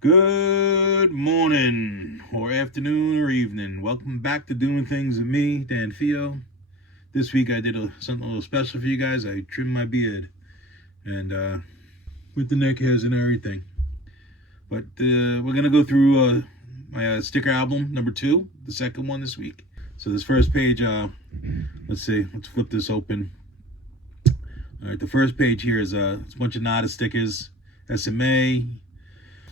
Good morning, or afternoon, or evening. Welcome back to Doing Things with me, Dan Fio. This week I did something a little special for you guys. I trimmed my beard, and with the neck hairs and everything. But we're gonna go through my sticker album number 2, the second one this week. So this first page, let's flip this open. All right, the first page here is it's a bunch of 90's stickers, S.M.A.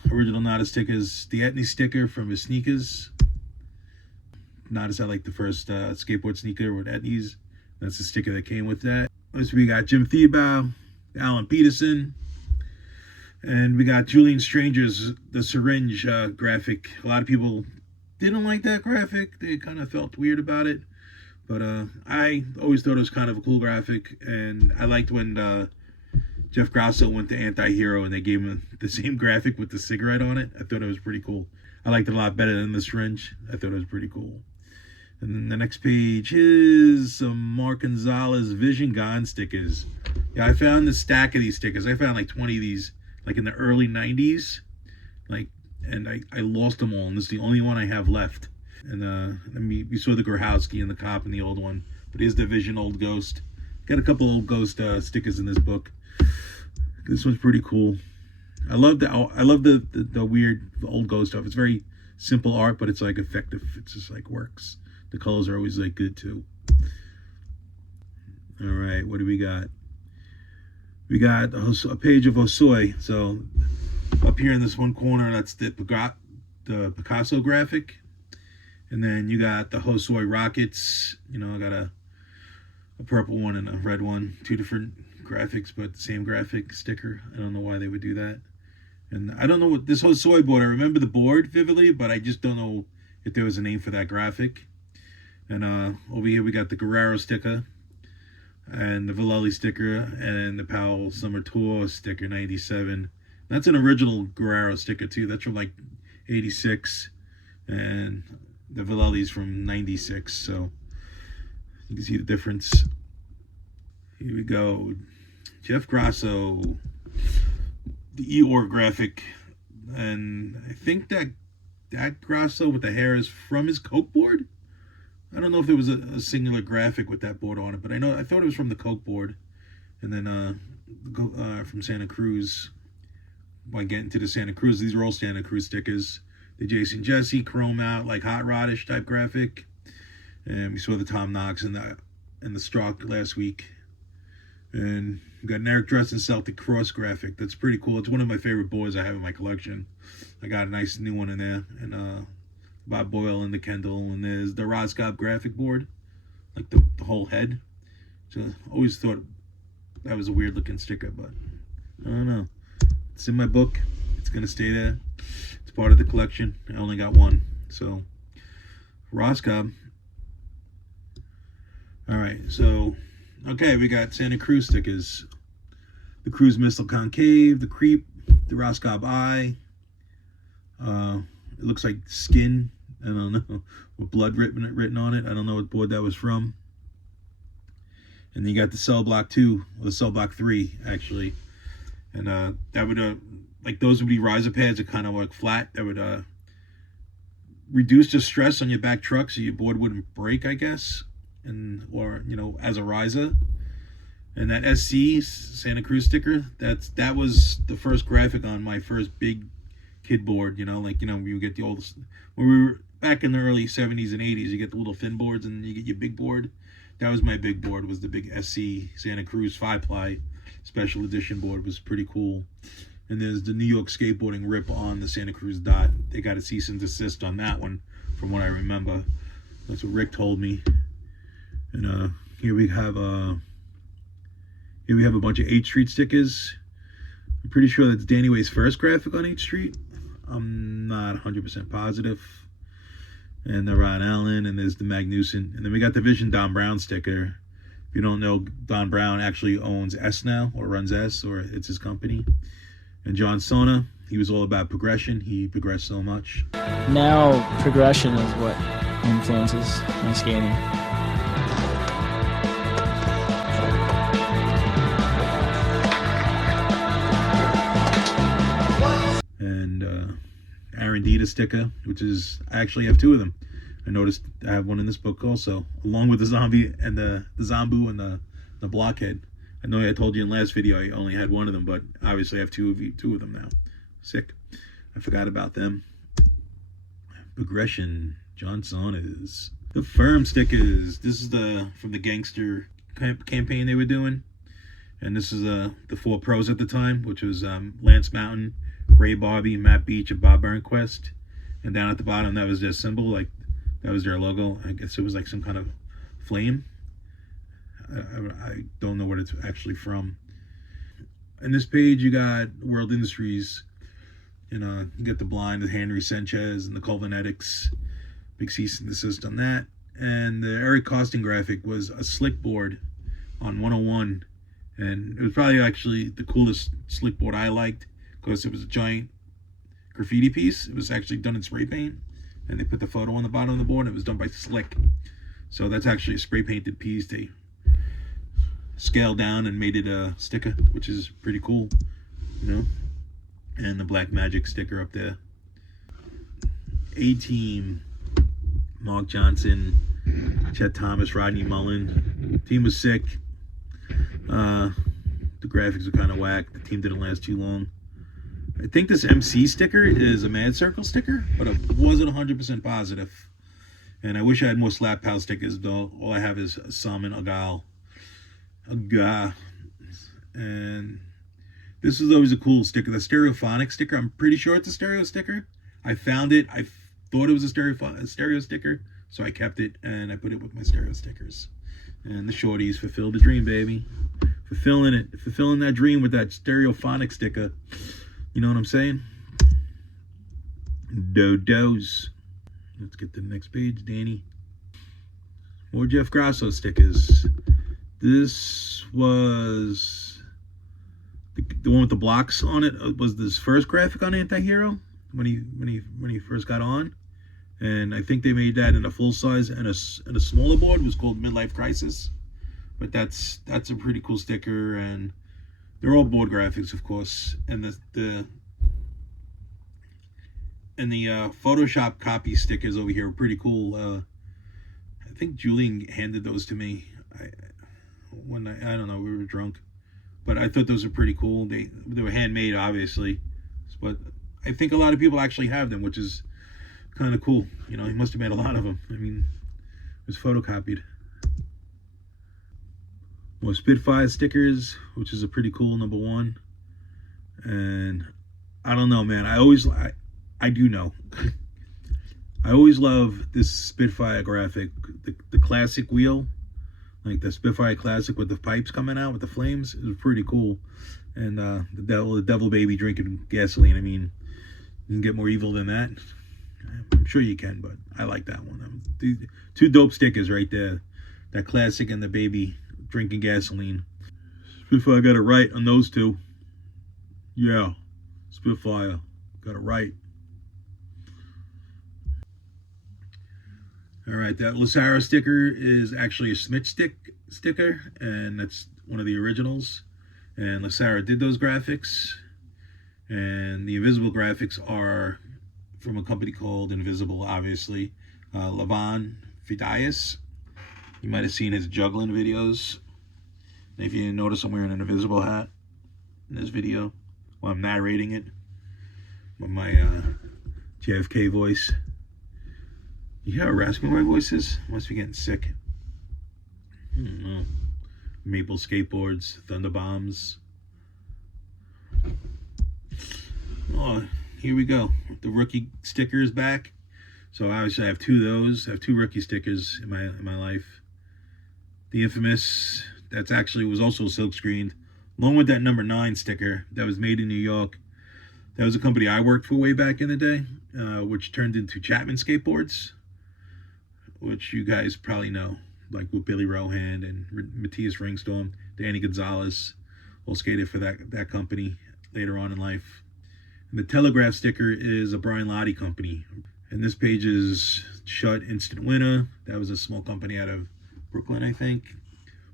Original 90's stickers, the 80's sticker from his sneakers. 90's had like the first skateboard sneaker with 80's. That's the sticker that came with that. Next we got Jim Thiebaud, Alan Peterson, and we got Julian Stranger's the syringe graphic. A lot of people didn't like that graphic. They kind of felt weird about it. But I always thought it was kind of a cool graphic, and I liked when Jeff Grosso went to Anti-Hero and they gave him the same graphic with the cigarette on it. I thought it was pretty cool. I liked it a lot better than the syringe. I thought it was pretty cool. And then the next page is some Mark Gonzalez Vision Gone stickers. Yeah, I found the stack of these stickers. I found like 20 of these, like in the early 90's. And I lost them all, and this is the only one I have left. And we saw the Grahowski and the cop in the old one. But here's the Vision Old Ghost. Got a couple old Ghost stickers in this book. This one's pretty cool. I love the weird old Ghost stuff. It's very simple art, but it's like effective. It's just like works. The colors are always like good too. All right, what do we got? We got a page of Hosoi. So up here in this one corner, that's the Picasso graphic. And then you got the Hosoi rockets. You know, I got a purple one and a red one. Two different graphics, but the same graphic sticker. I don't know why they would do that. And I don't know what this Hosoi board. I remember the board vividly, but I just don't know if there was a name for that graphic. And over here we got the Guerrero sticker, and the Vallely sticker, and the Powell Summer Tour sticker, 97. That's an original Guerrero sticker too. That's from like 86, and the Vallely's from 96. So you can see the difference. Here we go. Jeff Grosso, the Eeyore graphic, and I think that Grosso with the hair is from his Coke board. I don't know if there was a singular graphic with that board on it, but I thought it was from the Coke board, and then from Santa Cruz. By getting to the Santa Cruz, these are all Santa Cruz stickers. The Jason Jesse chrome out, like hot rodish type graphic, and we saw the Tom Knox and the Strock last week. And we got an Eric Dresden Celtic Cross graphic. That's pretty cool. It's one of my favorite boards I have in my collection. I got a nice new one in there. And Bob Boyle and the Kendall. And there's the Roscoe graphic board. Like the whole head. So I always thought that was a weird looking sticker, but I don't know. It's in my book. It's going to stay there. It's part of the collection. I only got one. So, Roscoe. All right, so... Okay, we got Santa Cruz stickers. The Cruz Missile Concave, the Creep, the Roscoe Eye. It looks like skin. I don't know. With blood written on it. I don't know what board that was from. And then you got the Cell Block 2, or the Cell Block 3, actually. And that would, like those would be riser pads that kind of like flat. That would reduce the stress on your back truck so your board wouldn't break, I guess. Or you know, as a riser. And that SC Santa Cruz sticker, that was the first graphic on my first big kid board. You know, like, you know, you get the old, when we were back in the early 70's and 80's, you get the little thin boards and you get your big board. That was my big board, was the big SC Santa Cruz 5-ply special edition board. It was pretty cool. And there's the New York skateboarding rip on the Santa Cruz dot. They got a cease and desist on that one, from what I remember. That's what Rick told me. And here we have a bunch of 8th Street stickers. I'm pretty sure that's Danny Way's first graphic on 8th Street. I'm not 100% positive. And the Ron Allen, and there's the Magnuson. And then we got the Vision Don Brown sticker. If you don't know, Don Brown actually owns S now, or runs S, or it's his company. And John Sona, he was all about progression. He progressed so much. Now progression is what influences my skating. And Arandita sticker, which is, I actually have 2 of them. I noticed I have one in this book also, along with the zombie and the Zombu and the blockhead. I know I told you in last video I only had 1 of them, but obviously I have 2 of them now. Sick. I forgot about them. Progression. John Saunders. The Firm stickers. This is from the gangster campaign they were doing. And this is the 4 pros at the time, which was Lance Mountain, Ray Bobby, Matt Beach, and Bob Burnquist. And down at the bottom, that was their symbol, like that was their logo. I guess it was like some kind of flame. I don't know what it's actually from. In this page, you got World Industries. You know, you get the Blind, the Henry Sanchez, and the Colvinetics. Big cease and desist on that. And the Eric Costin graphic was a slick board on 101. And it was probably actually the coolest slick board I liked, because it was a giant graffiti piece. It was actually done in spray paint, and they put the photo on the bottom of the board, and it was done by Slick. So that's actually a spray painted piece. They scaled down and made it a sticker, which is pretty cool, you know. And the Black Magic sticker up there. A-Team, Mark Johnson, Chet Thomas, Rodney Mullen. Team was sick. The graphics were kind of whack. The team didn't last too long. I think this MC sticker is a Mad Circle sticker, but I wasn't 100% positive. And I wish I had more Slap Pal stickers, though. All I have is Salmon Agal. And this is always a cool sticker. The Stereophonic sticker, I'm pretty sure it's a stereo sticker. I found it. I thought it was a stereo sticker, so I kept it, and I put it with my stereo stickers. And the shorties fulfilled the dream, baby. Fulfilling that dream with that Stereophonic sticker. You know what I'm saying? Dodos. Let's get to the next page, Danny. More Jeff Grasso stickers. This was the one with the blocks on it. Was this first graphic on Anti-Hero when he first got on, and I think they made that in a full size, and a smaller board was called Midlife Crisis. But that's a pretty cool sticker, and they're all board graphics, of course. And the Photoshop copy stickers over here are pretty cool. I think Julian handed those to me. I don't know, we were drunk, but I thought those were pretty cool. They were handmade, obviously, but I think a lot of people actually have them, which is kind of cool. You know, he must have made a lot of them. I mean, it was photocopied. More Spitfire stickers, which is a pretty cool number 1. And I don't know, man. I do know. I always love this Spitfire graphic, the classic wheel, like the Spitfire Classic with the pipes coming out with the flames. It was pretty cool. And the devil baby drinking gasoline. I mean, you can get more evil than that. I'm sure you can, but I like that one. 2 dope stickers right there. That classic and the baby drinking gasoline. Spitfire got it right on those 2. Yeah, Spitfire got it right. All right, that Lasara sticker is actually a Smith sticker, and that's one of the originals. And Lasara did those graphics, and the invisible graphics are from a company called Invisible, obviously. Lavon Fidias. You might have seen his juggling videos. And if you didn't notice, I'm wearing an invisible hat in this video while I'm narrating it with my JFK voice. You hear how raspy my voice is? I must be getting sick. I don't know. Maple skateboards, Thunder Bombs. Oh, here we go. The rookie sticker is back. So obviously I have 2 of those. I have 2 rookie stickers in my life. The infamous, that's actually was also silk screened, along with that number 9 sticker that was made in New York. That was a company I worked for way back in the day, which turned into Chapman Skateboards, which you guys probably know, like with Billy Rohan and Matthias Ringstorm, Danny Gonzalez, all skated for that company later on in life. And the Telegraph sticker is a Brian Lottie company. And this page is Shut Instant Winner. That was a small company out of Brooklyn, I think.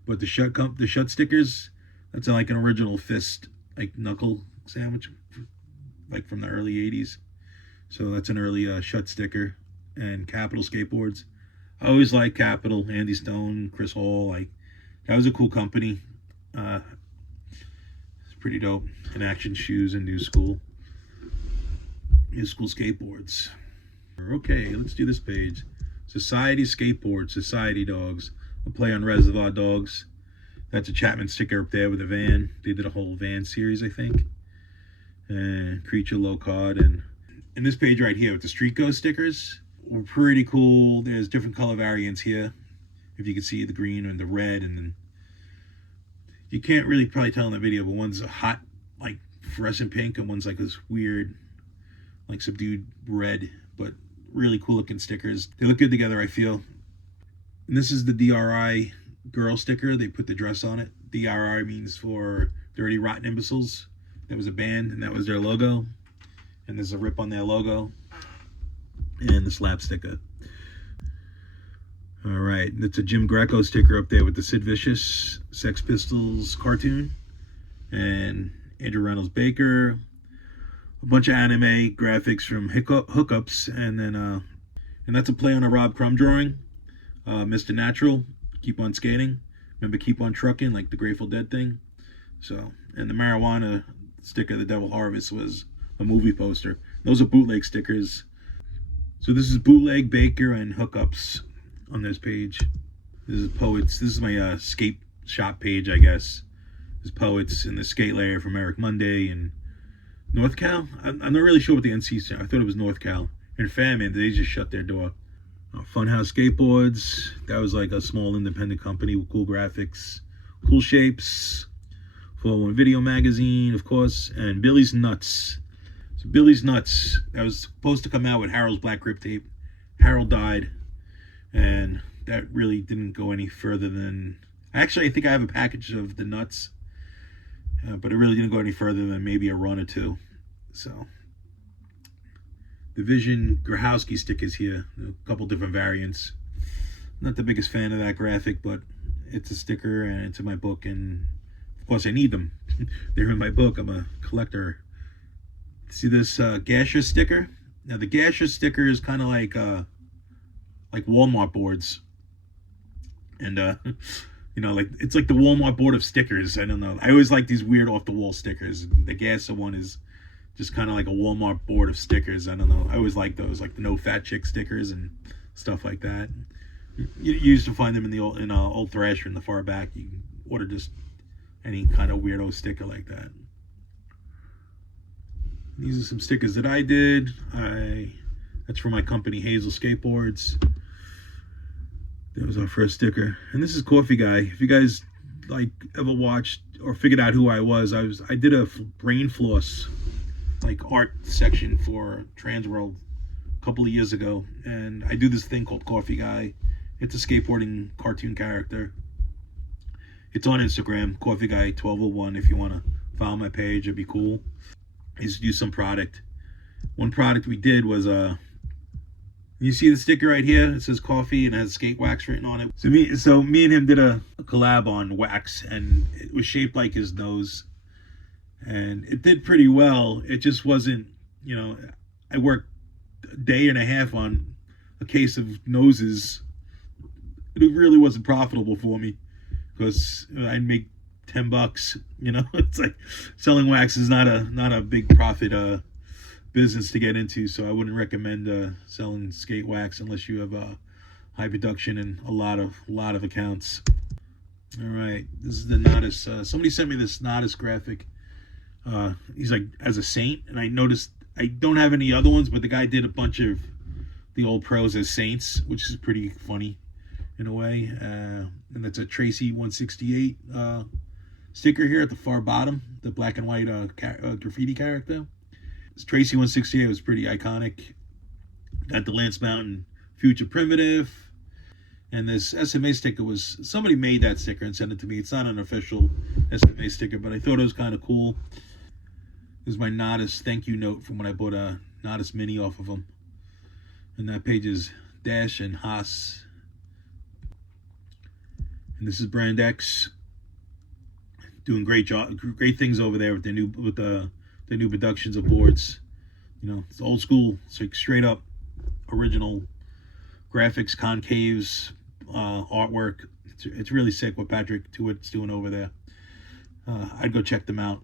But the Shut stickers, that's like an original fist, like knuckle sandwich, like from the early 80s. So that's an early Shut sticker. And Capital Skateboards. I always liked Capital, Andy Stone, Chris Hall. Like, that was a cool company. It's pretty dope. And Action Shoes and New School skateboards. Okay, let's do this page. Society Skateboard, Society Dogs. A play on Reservoir Dogs. That's a Chapman sticker up there with a van. They did a whole van series, I think. And Creature Low Card. And in this page right here with the Street Go stickers were pretty cool. There's different color variants here. If you can see the green and the red, and then you can't really probably tell in the video, but one's a hot like fluorescent pink and one's like this weird like subdued red, but really cool looking stickers. They look good together, I feel. And this is the DRI girl sticker. They put the dress on it. DRI means for Dirty Rotten Imbeciles. That was a band and that was their logo. And there's a rip on their logo. And the slap sticker. All right, that's a Jim Greco sticker up there with the Sid Vicious Sex Pistols cartoon. And Andrew Reynolds Baker. A bunch of anime graphics from Hookups. And then, and that's a play on a Rob Crumb drawing. Mr. Natural, Keep on Skating. Remember Keep on Trucking, like the Grateful Dead thing? So, and the marijuana sticker, The Devil Harvest, was a movie poster. Those are bootleg stickers. So this is Bootleg, Baker, and Hookups on this page. This is Poets. This is my skate shop page, I guess. This is Poets and the Skate Layer from Eric Monday and North Cal. I'm not really sure what the NC is. I thought it was North Cal. And Famine, they just shut their door. Funhouse Skateboards. That was like a small independent company with cool graphics, cool shapes. 401 Video Magazine, of course, and Billy's Nuts. So Billy's Nuts, that was supposed to come out with Harold's Black Grip Tape. Harold died, and that really didn't go any further than... Actually, I think I have a package of the Nuts, but it really didn't go any further than maybe a run or two. So, the Vision Grahowski stickers here, a couple different variants. Not the biggest fan of that graphic, but it's a sticker and it's in my book, and of course I need them. They're in my book. I'm a collector. See this Gasher sticker? Now the Gasher sticker is kind of like Walmart boards, and you know, like it's like the Walmart board of stickers. I don't know. I always like these weird off the wall stickers. The Gasser one is just kind of like a Walmart board of stickers. I don't know. I always like those, like the No Fat Chick stickers and stuff like that. You used to find them in the old Thrasher in the far back. You can order just any kind of weirdo sticker like that. These are some stickers that I did. That's for my company, HAZEL Skateboards. That was our first sticker. And this is Coffee Guy. If you guys like ever watched or figured out who I was, I did a brain floss like art section for Transworld a couple of years ago, and I do this thing called Coffee Guy. It's a skateboarding cartoon character. It's on Instagram, Coffee Guy 1201. If you want to follow my page, it'd be cool. I used to do some product. One product we did was you see the sticker right here? It says coffee and it has skate wax written on it. So me and him did a collab on wax, and it was shaped like his nose, and it did pretty well. It just wasn't, you know, I worked a day and a half on a case of noses. It really wasn't profitable for me because I'd make $10, you know. It's like selling wax is not a big profit business to get into, so I wouldn't recommend selling skate wax unless you have high production and a lot of accounts. All right, this is the Nodis. Somebody sent me this Nodis graphic. He's like as a saint, and I noticed I don't have any other ones, but the guy did a bunch of the old pros as saints, which is pretty funny in a way. And that's a Tracy 168 sticker here at the far bottom, the black and white graffiti character. This Tracy 168 was pretty iconic. Got the Lance Mountain Future Primitive. And this S.M.A. sticker was, somebody made that sticker and sent it to me. It's not an official S.M.A. sticker, but I thought it was kind of cool. This is my Nodis thank you note from when I bought a Nodis Mini off of them. And that page is Dash and Haas. And this is Brand X. Doing great things over there with the new productions of boards. You know, it's old school. It's like straight up original graphics, concaves, artwork. It's really sick what Patrick Tewitt's doing over there. I'd go check them out.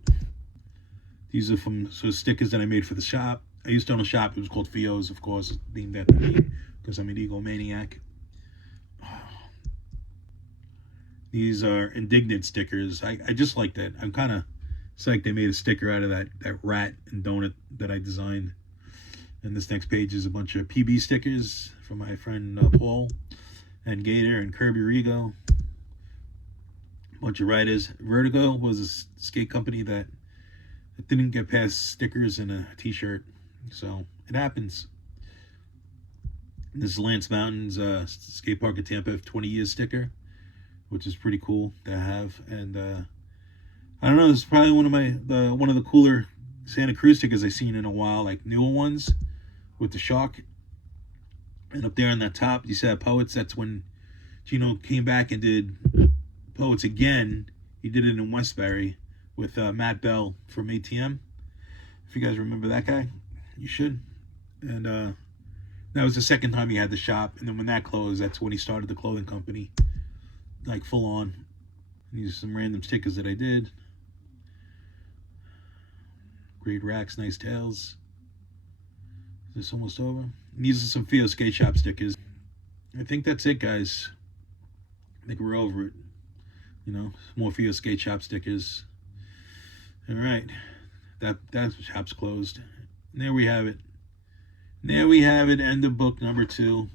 These are from stickers that I made for the shop. I used to own a shop. It was called Fio's, of course, named after me because I'm an egomaniac. These are indignant stickers. I just like that. I'm kind of psyched they made a sticker out of that rat and donut that I designed. And this next page is a bunch of PB stickers from my friend Paul and Gator and Kirby Rigo. A bunch of writers. Vertigo was a skate company that didn't get past stickers and a t-shirt. So it happens. This is Lance Mountain's skate park in Tampa 20 years sticker, which is pretty cool to have. And I don't know, this is probably one of the cooler Santa Cruz stickers I've seen in a while, like newer ones with the shark. And up there on that top, you said Poets. That's when Gino came back and did Poets again. He did it in Westbury with Matt Bell from ATM. If you guys remember that guy, you should. And that was the second time he had the shop. And then when that closed, that's when he started the clothing company, like full on. And these are some random stickers that I did. Great racks, nice tails. Is this almost over? And these are some Fio Skate Shop stickers. I think that's it, guys. I think we're over it. You know, more Fio Skate Shop stickers. All right, that shop's closed. And there we have it. There we have it. End of book number 2.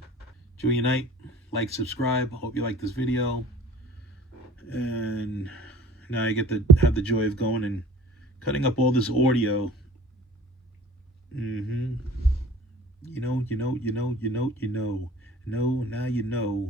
Enjoy your night. Like, subscribe. Hope you like this video. And now I get to have the joy of going and cutting up all this audio. You know. No, now you know.